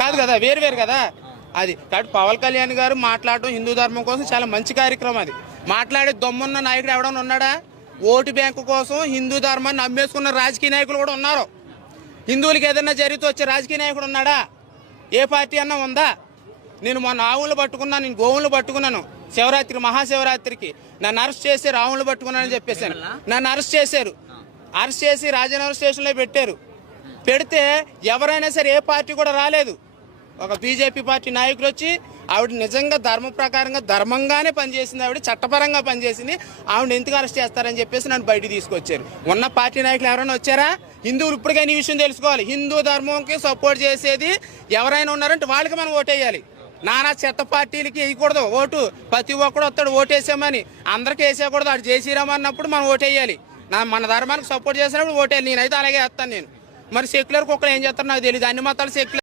కాదు కదా, వేరు వేరు కదా అది. కాబట్టి పవన్ కళ్యాణ్ గారు మాట్లాడటం హిందూ ధర్మం కోసం చాలా మంచి కార్యక్రమం. అది మాట్లాడే దమ్మున్న నాయకుడు ఎవడన్నా ఉన్నాడా? ఓటు బ్యాంకు కోసం హిందూ ధర్మాన్ని నమ్మేసుకున్న రాజకీయ నాయకులు కూడా ఉన్నారు. హిందువులకి ఏదైనా జరిగితే వచ్చే రాజకీయ నాయకుడు ఉన్నాడా? ఏ పార్టీ అన్నా ఉందా? నేను మొన్న ఆవులు పట్టుకున్నాను, నేను గోవులు పట్టుకున్నాను శివరాత్రి మహాశివరాత్రికి. నన్ను అరెస్ట్ చేసి ఆవులు పట్టుకున్నానని చెప్పేశాను. నన్ను అరెస్ట్ చేశారు. అరెస్ట్ చేసి రాజనగర్ స్టేషన్లో పెట్టారు. పెడితే ఎవరైనా సరే ఏ పార్టీ కూడా రాలేదు. ఒక బీజేపీ పార్టీ నాయకులు వచ్చి ఆవిడ నిజంగా ధర్మ ప్రకారంగా ధర్మంగానే పనిచేసింది, ఆవిడ చట్టపరంగా పనిచేసింది, ఆవిడ ఎందుకు అరెస్ట్ చేస్తారని చెప్పేసి నన్ను బయట తీసుకొచ్చారు. ఉన్న పార్టీ నాయకులు ఎవరైనా వచ్చారా? హిందువులు ఇప్పటికైనా ఈ విషయం తెలుసుకోవాలి. హిందూ ధర్మంకి సపోర్ట్ చేసేది ఎవరైనా ఉన్నారంటే వాళ్ళకి మనం ఓటేయాలి. నానా చెత్త పార్టీలకి వేయకూడదు ఓటు. ప్రతి ఒక్కడు వస్తాడు ఓటేసామని, అందరికీ వేసేయకూడదు. అటు జయశ్రీరామ్ అన్నప్పుడు మనం ఓటేయాలి. మన ధర్మానికి సపోర్ట్ చేసినప్పుడు ఓటేయాలి. నేనైతే అలాగే వేస్తాను. నేను మరి సెక్యులర్ కుక్కలు ఏం చేస్తారో నాకు తెలియదు. అన్ని మతాలు సెక్యులర్